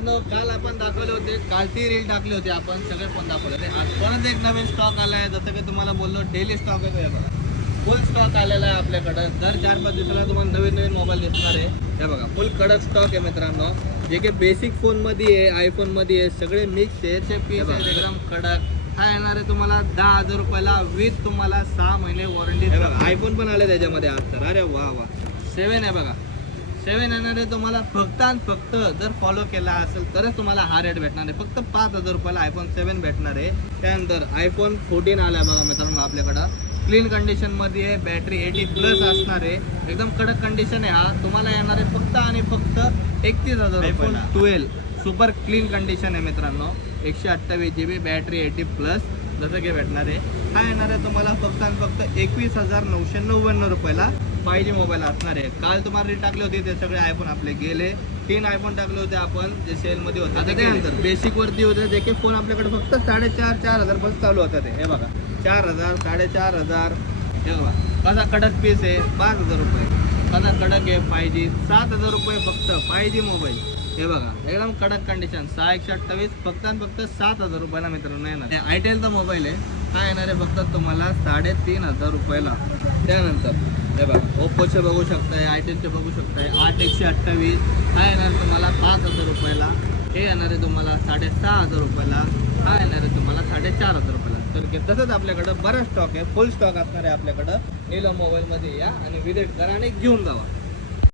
मित्रांनो काल आपण दाखवले होते, कालची रील टाकली होती आपण, सगळे फोन दाखवले होते. आज परत एक नवीन स्टॉक आलाय. जसं की तुम्हाला बोललो डेली स्टॉक येतोय बघा. फुल स्टॉक आलेला आहे आपल्याकडं. दर 4-5 दिवसाला तुम्हाला नवीन नवीन मोबाईल दिसणार आहे. हे बघा फुल कडक स्टॉक आहे मित्रांनो. जे की बेसिक फोनमध्ये आहे, आयफोनमध्ये आहे, सगळे मिक्स आहे. चे पीस आहे एकदम कडक. हा येणार आहे तुम्हाला 10,000 रुपयाला विथ तुम्हाला 6 महिने वॉरंटी. आयफोन पण आले त्याच्यामध्ये आज तर. अरे वा वा. 7 आहे बघा. 7 येणार आहे तुम्हाला फक्त आणि फक्त जर फॉलो केला असेल तरच तुम्हाला हा रेट भेटणार आहे. फक्त 5,000 रुपयाला आयफोन 7 भेटणार आहे. त्यानंतर आयफोन 14 आला बघा मित्रांनो आपल्याकडं. क्लीन कंडिशनमध्ये आहे, बॅटरी 80+ असणार आहे. एकदम कडक कंडिशन आहे. हा तुम्हाला येणार आहे फक्त आणि फक्त 31,000 रुपयाला. 12 सुपर क्लीन कंडिशन आहे मित्रांनो. 128 GB बॅटरी 80+ जसं की भेटणार आहे. हा येणार आहे तुम्हाला फक्त आणि फक्त 21,999 रुपयाला 5G मोबाईल असणार आहे. काल तुम्हाला रील टाकले होते ते सगळे आयफोन आपले गेले. 3 आयफोन टाकले होते आपण जे सेलमध्ये होते. आता त्यानंतर बेसिकवरती होते जे की फोन आपल्याकडे फक्त 4,500-4,000 पासून चालू होतं ते. हे बघा 4,000 4,500. हे बघा कसा कडक पीस आहे. 5,000 रुपये. कसा कडक आहे 5G. 7,000 रुपये फक्त 5G मोबाईल. हे बघा एकदम कडक कंडिशन. 6/128 फक्त आणि फक्त 7,000 रुपयाला मित्रांनो येणार. आयटेलचा मोबाईल आहे. हा येणार आहे फक्त तुम्हाला 3,500 रुपयाला. त्यानंतर हे बघा ओप्पोचे बघू शकताय, आयटेलचे बघू शकताय. 8/128 हा येणार तुम्हाला 5,000 रुपयाला. हे येणार आहे तुम्हाला 6,500 रुपयाला. हा येणार आहे तुम्हाला 4,500 रुपयाला. तर तसंच आपल्याकडं बराच स्टॉक आहे. फुल स्टॉक असणार आहे आपल्याकडं. नीलम मोबाईलमध्ये या आणि विजिट करा आणि घेऊन जावा.